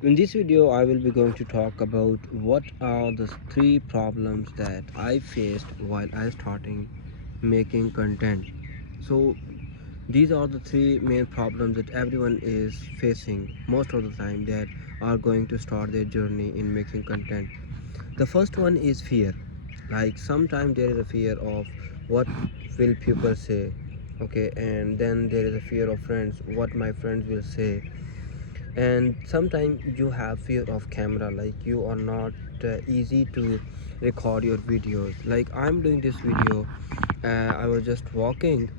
In this video, I will be going to talk about what are the three problems that I faced while I starting making content. So these are the three main problems that everyone is facing most of the time that are going to start their journey in making content. The first one is fear. Like sometimes there is a fear of what will people say, okay, and then there is a fear of friends, what my friends will say, and sometimes you have fear of camera, like you are not easy to record your videos. Like I'm doing this video, I was just walking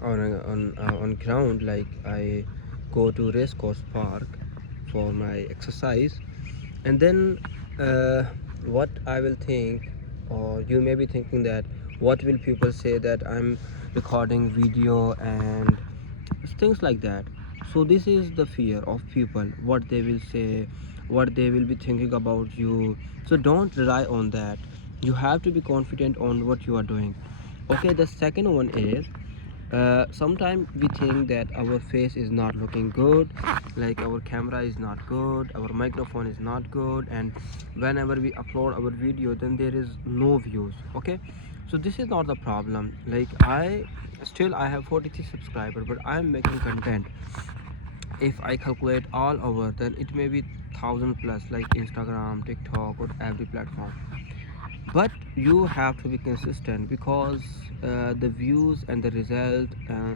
on ground, like I go to race course park for my exercise, and then uh, what I will think, or you may be thinking that what will people say that I'm recording video and things like that. So this is the fear of people, what they will say, what they will be thinking about you. So don't rely on that. You have to be confident on what you are doing. Okay, the second one is sometimes we think that our face is not looking good, like our camera is not good, our microphone is not good, and whenever we upload our video then there is no views. Okay, so this is not the problem. Like I have 43 subscribers, but I'm making content. If I calculate all over, then it may be 1,000 plus, like Instagram, TikTok, or every platform. But you have to be consistent, because the views and the result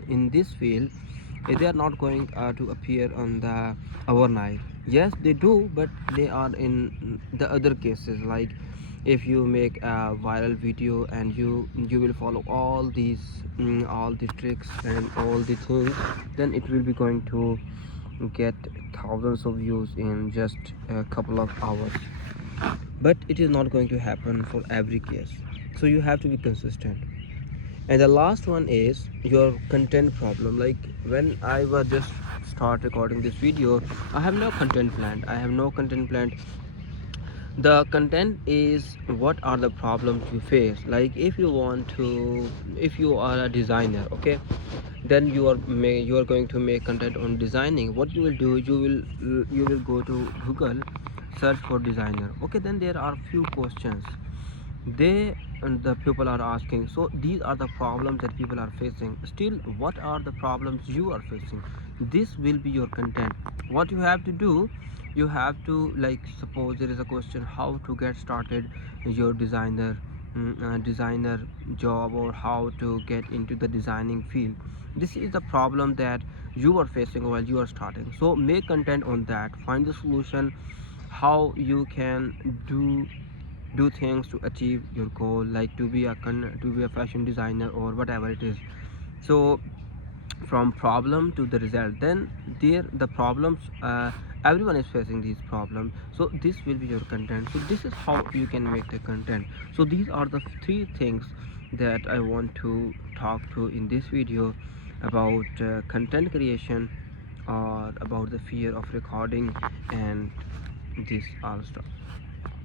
in this field, they are not going to appear on the overnight. Yes, they do, but they are in the other cases. Like if you make a viral video and you will follow all the tricks and all the things, then it will be going to get thousands of views in just a couple of hours. But it is not going to happen for every case, so you have to be consistent. And the last one is your content problem. Like when I was just start recording this video, I have no content planned. I have no content planned. The content is what are the problems you face. Like if you are a designer, okay, then you are going to make content on designing. What you will do, you will go to Google, search for designer. Okay, then there are few questions they and the people are asking. So these are the problems that people are facing. Still, what are the problems you are facing? This will be your content. What you have to do, you have to, like, suppose there is a question how to get started your designer job, or how to get into the designing field. This is the problem that you are facing while you are starting. So make content on that, find the solution, how you can do things to achieve your goal, like to be a fashion designer or whatever it is. So from problem to the result, then there the problems, everyone is facing these problems, so this will be your content. So this is how you can make the content. So these are the three things that I want to talk to in this video about content creation, or about the fear of recording, and this all stuff.